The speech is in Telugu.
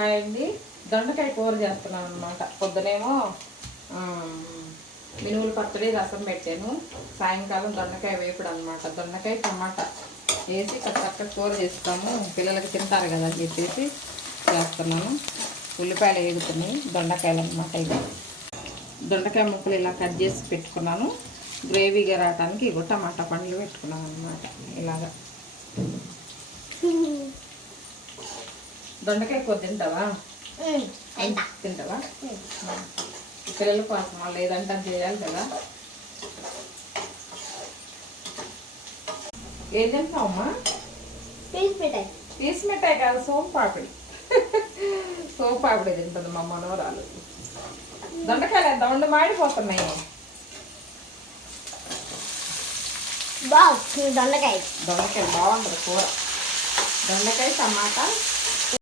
హాయ్ అండి. దొండకాయ కూర చేస్తున్నాను అనమాట. పొద్దునేమో మినువులు పచ్చడి రసం పెట్టాను. సాయంకాలం దొండకాయ వేపుడు అనమాట. దొండకాయ టమాటా వేసి చక్కగా కూర చేస్తాము. పిల్లలకి తింటారు కదా అని చెప్పేసి చేస్తున్నాను. ఉల్లిపాయలు వేగుతున్నాయి, దొండకాయలు అనమాట. ఇది దొండకాయ ముక్కలు ఇలా కట్ చేసి పెట్టుకున్నాను. గ్రేవీగా రావడానికి ఇగో టమాటా పండ్లు పెట్టుకున్నాను అనమాట. ఇలాగా దొండకాయ కూర తింటావా? తింటావా? పిల్లల కోసం వాళ్ళు ఏదంటే అది చేయాలి కదా. ఏం తింటావమ్మా? పీస్ మిఠాయి కాదు, సోంపాపిడి. సోంపాపిడి తింటుంది మా మనవరాలు. దొండకాయలు దొండ మాడిపోతున్నాయి. దొండకాయ బాగుంటుంది కూర. దొండకాయ టమాటా